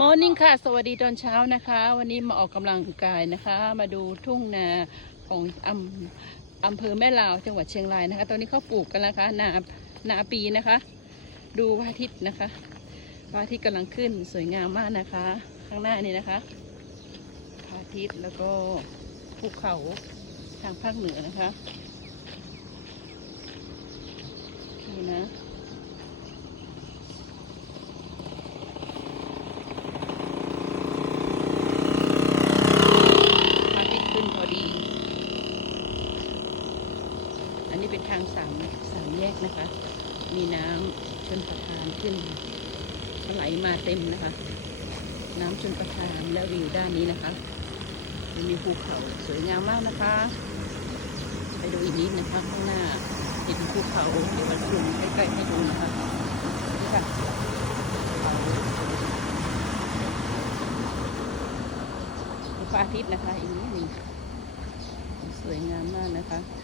มอร์นิ่งค่ะ สวัสดีตอนเช้านะคะ วันนี้มาออกกำลังกายนะคะ มาดูทุ่งนาของอำอำเภอแม่ลาวจังหวัดเชียงรายนะคะ ตอนนี้เขาปลูกกันนะคะนานาปีนะคะ ดูพระอาทิตย์นะคะพระอาทิตย์กำลังขึ้นสวยงามมากนะคะ ข้างหน้านี่นะคะพระอาทิตย์แล้วก็ภูเขาทางภาคเหนือนะคะนี่นะ พระอาทิตย์ขึ้นพอดี อันนี้เป็นทางสามสามแยกนะคะ มีน้ำชนประทานขึ้นไหลมาเต็มนะคะ น้ำชนประทานและวิวด้านนี้นะคะมีภูเขาสวยงามมากนะคะ ไปดูอีกนิดนะคะข้างหน้าเห็นภูเขาเดี๋ยวเราซูมใกล้ๆให้ดูนะคะนี่ค่ะเขาพระอาทิตย์นะคะอีกนิดหนึ่งสวยงามมากนะคะ